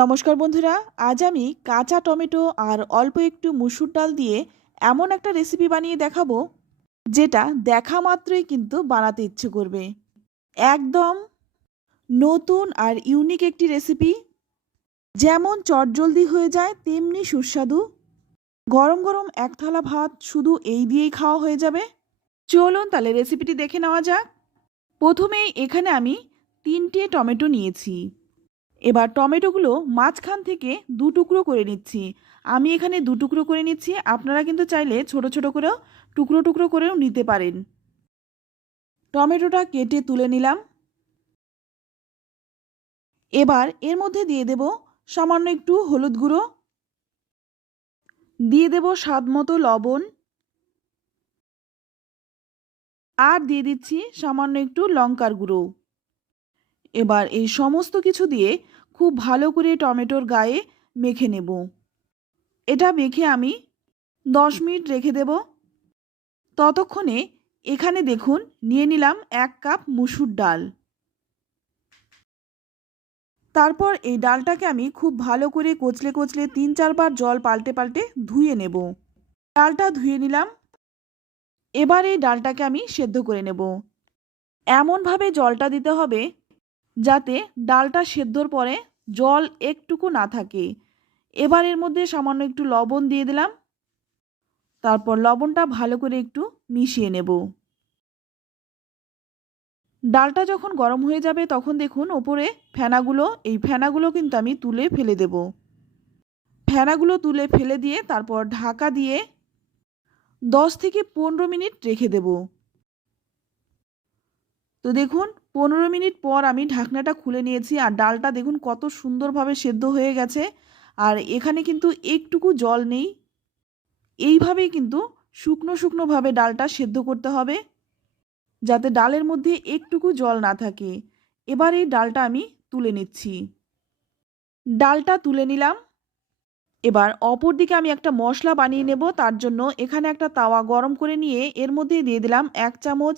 নমস্কার বন্ধুরা, আজ আমি কাঁচা টমেটো আর অল্প একটু মুসুর ডাল দিয়ে এমন একটা রেসিপি বানিয়ে দেখাবো, যেটা দেখা মাত্রই কিন্তু বানাতে ইচ্ছে করবে। একদম নতুন আর ইউনিক একটি রেসিপি যেমন চটজলদি হয়ে যায়, তেমনি সুস্বাদু। গরম গরম এক থালা ভাত শুধু এই দিয়েই খাওয়া হয়ে যাবে। চলুন তাহলে রেসিপিটি দেখে নেওয়া যাক। প্রথমেই এখানে আমি তিনটে টমেটো নিয়েছি। এবার টমেটোগুলো মাঝখান থেকে দু টুকরো করে নিচ্ছি। আমি এখানে দু টুকরো করে নিচ্ছি। আপনারা কিন্তু চাইলে ছোট ছোট করেও টুকরো টুকরো করেও নিতে পারেন। টমেটোটা কেটে তুলে নিলাম। এবার এর মধ্যে দিয়ে দেব সামান্য একটু হলুদ গুঁড়ো। দিয়ে দেব স্বাদ মতো লবণ। আর দিয়ে দিচ্ছি সামান্য একটু লঙ্কার গুঁড়ো। এবার এই সমস্ত কিছু দিয়ে খুব ভালো করে টমেটোর গায়ে মেখে নেব। এটা মেখে আমি দশ মিনিট রেখে দেব। ততক্ষণে এখানে দেখুন, নিয়ে নিলাম এক কাপ মুসুর ডাল। তারপর এই ডালটাকে আমি খুব ভালো করে কচলে কচলে তিন চারবার জল পাল্টে পাল্টে ধুয়ে নেব। ডালটা ধুয়ে নিলাম। এবার এই ডালটাকে আমি সেদ্ধ করে নেব। এমনভাবে জলটা দিতে হবে যাতে ডালটা সেদ্ধর পরে জল একটুকু না থাকে। এবার এর মধ্যে সামান্য একটু লবণ দিয়ে দিলাম। তারপর লবণটা ভালো করে একটু মিশিয়ে নেব। ডালটা যখন গরম হয়ে যাবে তখন দেখুন ওপরে ফেনাগুলো, এই ফেনাগুলো কিন্তু আমি তুলে ফেলে দেব। ফেনাগুলো তুলে ফেলে দিয়ে তারপর ঢাকা দিয়ে দশ থেকে পনেরো মিনিট রেখে দেব। তো দেখুন পনেরো মিনিট পর আমি ঢাকনাটা খুলে নিয়েছি আর ডালটা দেখুন কত সুন্দরভাবে সেদ্ধ হয়ে গেছে। আর এখানে কিন্তু একটুকু জল নেই। এইভাবেই কিন্তু শুকনো শুকনোভাবে ডালটা সেদ্ধ করতে হবে। যাতে ডালের মধ্যে একটুকু জল না থাকে। এবার এই ডালটা আমি তুলে নিচ্ছি। ডালটা তুলে নিলাম। এবার অপর দিকে আমি একটা মশলা বানিয়ে নেব। তার জন্য এখানে একটা তাওয়া গরম করে নিয়ে এর মধ্যে দিয়ে দিলাম এক চামচ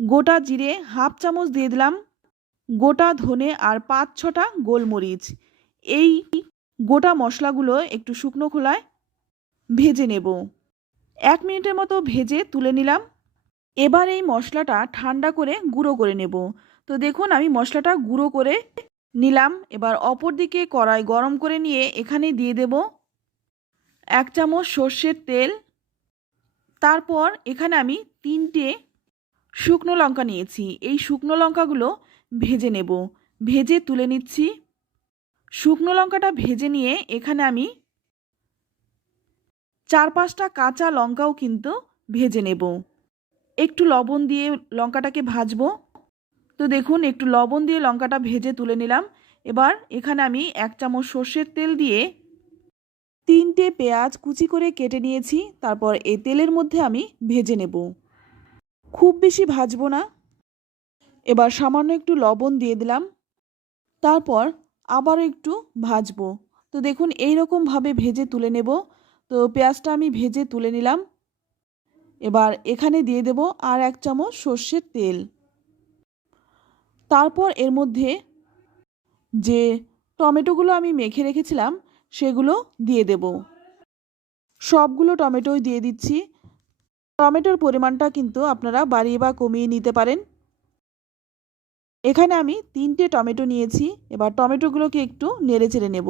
গোটা জিরে হাফ চামচ দিয়ে দিলাম, গোটা ধনে আর পাঁচ ছটা গোলমরিচ। এই গোটা মশলাগুলো একটু শুকনো খোলায় ভেজে নেব। এক মিনিটের মতো ভেজে তুলে নিলাম। এবার এই মশলাটা ঠান্ডা করে গুঁড়ো করে নেব। তো দেখুন, আমি মশলাটা গুঁড়ো করে নিলাম। এবার অপর দিকে কড়াই গরম করে নিয়ে এখানে দিয়ে দেব এক চামচ সর্ষের তেল। তারপর এখানে আমি তিনটে শুকনো লঙ্কা নিয়েছি। এই শুকনো লঙ্কাগুলো ভেজে নেব। ভেজে তুলে নিচ্ছি। শুকনো লঙ্কাটা ভেজে নিয়ে এখানে আমি চার পাঁচটা কাঁচা লঙ্কাও কিন্তু ভেজে নেব। একটু লবণ দিয়ে লঙ্কাটাকে ভাজবো। তো দেখুন, একটু লবণ দিয়ে লঙ্কাটা ভেজে তুলে নিলাম। এবার এখানে আমি এক চামচ সর্ষের তেল দিয়ে তিনটে পেঁয়াজ কুচি করে কেটে নিয়েছি। তারপর এই তেলের মধ্যে আমি ভেজে নেব। খুব বেশি ভাজবো না। এবার সামান্য একটু লবণ দিয়ে দিলাম। তারপর আবারও একটু ভাজবো। তো দেখুন এই রকমভাবে ভেজে তুলে নেব। তো পেঁয়াজটা আমি ভেজে তুলে নিলাম। এবার এখানে দিয়ে দেব আর এক চামচ সর্ষের তেল। তারপর এর মধ্যে যে টমেটোগুলো আমি মেখে রেখেছিলাম, সেগুলো দিয়ে দেব। সবগুলো টমেটোই দিয়ে দিচ্ছি। টমেটোর পরিমাণটা কিন্তু আপনারা বাড়িয়ে বা কমিয়ে নিতে পারেন। এখানে আমি তিনটে টমেটো নিয়েছি, এবার টমেটোগুলোকে একটু নেড়ে চেড়ে নেব।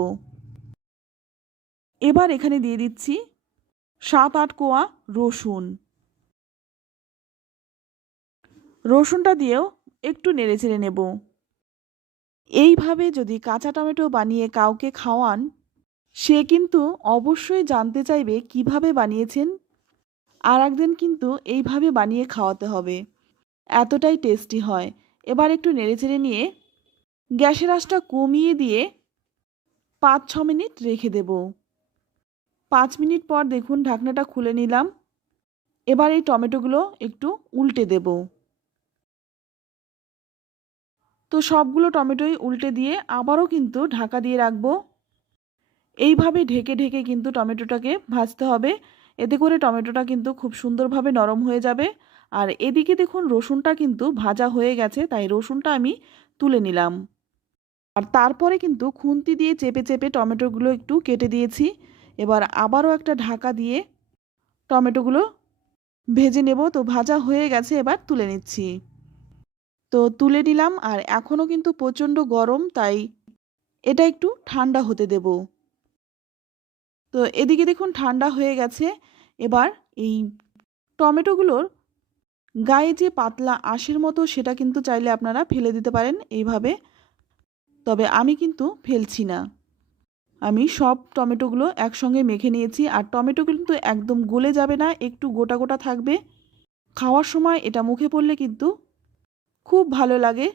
এবার এখানে দিয়ে দিচ্ছি সাত আট কোয়া রসুন। রসুনটা দিয়েও একটু নেড়ে চেড়ে নেব। এইভাবে যদি কাঁচা টমেটো বানিয়ে কাউকে খাওয়ান, সে কিন্তু অবশ্যই জানতে চাইবে কীভাবে বানিয়েছেন আর একদিন কিন্তু এইভাবে বানিয়ে খাওয়াতে হবে। এতটাই টেস্টি হয়। এবার একটু নেড়েচেড়ে নিয়ে গ্যাসের আঁচটা কমিয়ে দিয়ে পাঁচ ছ মিনিট রেখে দেব। পাঁচ মিনিট পর দেখুন ঢাকনাটা খুলে নিলাম। এবার এই টমেটোগুলো একটু উল্টে দেব। তো সবগুলো টমেটোই উল্টে দিয়ে আবারও কিন্তু ঢাকা দিয়ে রাখব। এইভাবে ঢেকে ঢেকে কিন্তু টমেটোটাকে ভাজতে হবে। এতে করে টমেটোটা কিন্তু খুব সুন্দরভাবে নরম হয়ে যাবে। আর এদিকে দেখুন রসুনটা কিন্তু ভাজা হয়ে গেছে, তাই রসুনটা আমি তুলে নিলাম। আর তারপরে কিন্তু খুন্তি দিয়ে চেপে চেপে টমেটোগুলো একটু কেটে দিয়েছি। এবার আবারও একটা ঢাকা দিয়ে টমেটোগুলো ভেজে নেব। তো ভাজা হয়ে গেছে, এবার তুলে নিচ্ছি। তো তুলে নিলাম, আর এখনও কিন্তু প্রচণ্ড গরম, তাই এটা একটু ঠান্ডা হতে দেব। তো এদিকে দেখুন ঠান্ডা হয়ে গেছে। এবার এই টমেটোগুলোর গায়ে যে পাতলা আঁশের মতো সেটা কিন্তু চাইলে আপনারা ফেলে দিতে পারেন এইভাবে। তবে আমি কিন্তু ফেলছি না। আমি সব টমেটোগুলো একসঙ্গে মেখে নিয়েছি আর টমেটো কিন্তু একদম গলে যাবে না, একটু গোটা গোটা থাকবে। খাওয়ার সময় এটা মুখে পড়লে কিন্তু খুব ভালো লাগে।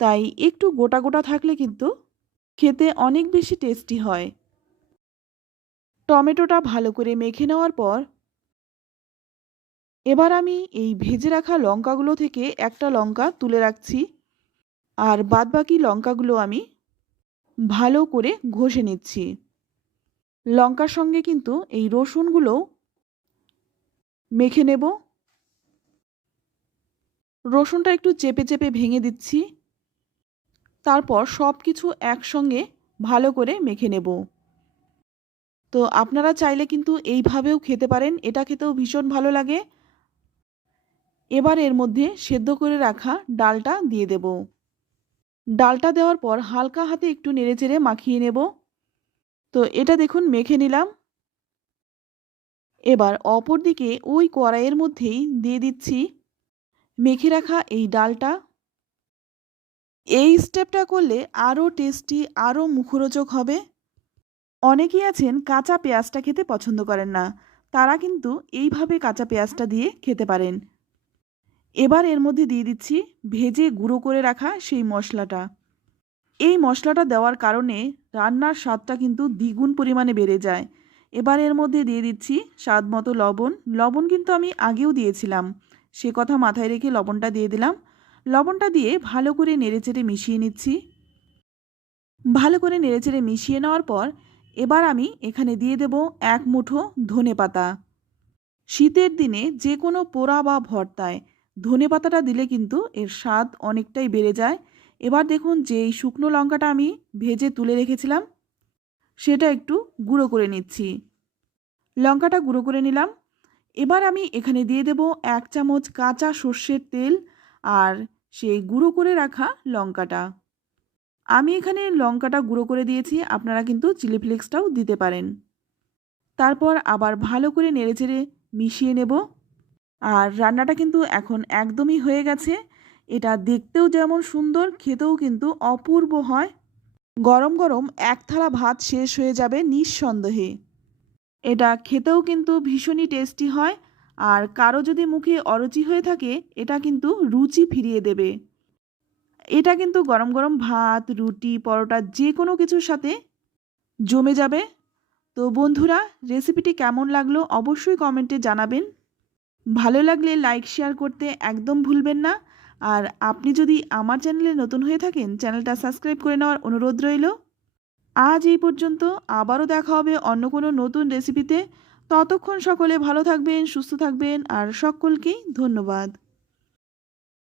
তাই একটু গোটা গোটা থাকলে কিন্তু খেতে অনেক বেশি টেস্টি হয়। টমেটোটা ভালো করে মেখে নেওয়ার পর এবার আমি এই ভেজে রাখা লঙ্কাগুলো থেকে একটা লঙ্কা তুলে রাখছি। আর বাদবাকি লঙ্কাগুলো আমি ভালো করে ঘষে নিচ্ছি। লঙ্কার সঙ্গে কিন্তু এই রসুনগুলো মেখে নেব। রসুনটা একটু চেপে চেপে ভেঙে দিচ্ছি। তারপর সব কিছু একসঙ্গে ভালো করে মেখে নেব। তো আপনারা চাইলে কিন্তু এইভাবেও খেতে পারেন, এটা খেতেও ভীষণ ভালো লাগে। এবার এর মধ্যে সেদ্ধ করে রাখা ডালটা দিয়ে দেব। ডালটা দেওয়ার পর হালকা হাতে একটু নেড়েচেড়ে মাখিয়ে নেব। তো এটা দেখুন মেখে নিলাম। এবার অপর দিকে ওই কড়াইয়ের মধ্যেই দিয়ে দিচ্ছি মেখে রাখা এই ডালটা। এই স্টেপটা করলে আরও টেস্টি আরও মুখরোচক হবে। অনেকেই আছেন কাঁচা পেঁয়াজটা খেতে পছন্দ করেন না। তারা কিন্তু এইভাবে কাঁচা পেঁয়াজটা দিয়ে খেতে পারেন। এবার এর মধ্যে দিয়ে দিচ্ছি ভেজে গুঁড়ো করে রাখা সেই মশলাটা। এই মশলাটা দেওয়ার কারণে রান্নার স্বাদটা কিন্তু দ্বিগুণ পরিমাণে বেড়ে যায়। এবার এর মধ্যে দিয়ে দিচ্ছি স্বাদ মতো লবণ। লবণ কিন্তু আমি আগেও দিয়েছিলাম। সে কথা মাথায় রেখে লবণটা দিয়ে দিলাম। লবণটা দিয়ে ভালো করে নেড়েচেড়ে মিশিয়ে নিচ্ছি। ভালো করে নেড়েচেড়ে মিশিয়ে নেওয়ার পর এবার আমি এখানে দিয়ে দেব এক মুঠো ধনে পাতা। শীতের দিনে যে কোনো পোড়া বা ভর্তায় ধনে পাতাটা দিলে কিন্তু এর স্বাদ অনেকটাই বেড়ে যায়। এবার দেখুন যে এই শুকনো লঙ্কাটা আমি ভেজে তুলে রেখেছিলাম, সেটা একটু গুঁড়ো করে নিচ্ছি। লঙ্কাটা গুঁড়ো করে নিলাম। এবার আমি এখানে দিয়ে দেব এক চামচ কাঁচা সর্ষের তেল আর সেই গুঁড়ো করে রাখা লঙ্কাটা। আমি এখানে লঙ্কাটা গুঁড়ো করে দিয়েছি, আপনারা কিন্তু চিলি ফ্লেক্সটাও দিতে পারেন। তারপর আবার ভালো করে নেড়েচেড়ে মিশিয়ে নেব। আর রান্নাটা কিন্তু এখন একদমই হয়ে গেছে। এটা দেখতেও যেমন সুন্দর, খেতেও কিন্তু অপূর্ব হয়। গরম গরম এক থালা ভাত শেষ হয়ে যাবে নিঃসন্দেহে। এটা খেতেও কিন্তু ভীষণই টেস্টি হয়। আর কারও যদি মুখে অরুচি হয়ে থাকে, এটা কিন্তু রুচি ফিরিয়ে দেবে। এটা কিন্তু গরম গরম ভাত, রুটি, পরোটা যে কোনো কিছুর সাথে জমে যাবে। তো বন্ধুরা রেসিপিটি কেমন লাগল অবশ্যই কমেন্টে জানাবেন। ভালো লাগলে লাইক শেয়ার করতে একদম ভুলবেন না। আর আপনি যদি আমার চ্যানেলে নতুন হয়ে থাকেন চ্যানেলটা সাবস্ক্রাইব করে নেওয়ার অনুরোধ রইল। আজ এই পর্যন্ত, আবারও দেখা হবে অন্য কোনো নতুন রেসিপিতে ততক্ষণ সকলে ভালো থাকবেন, সুস্থ থাকবেন, আর সকলকেই ধন্যবাদ।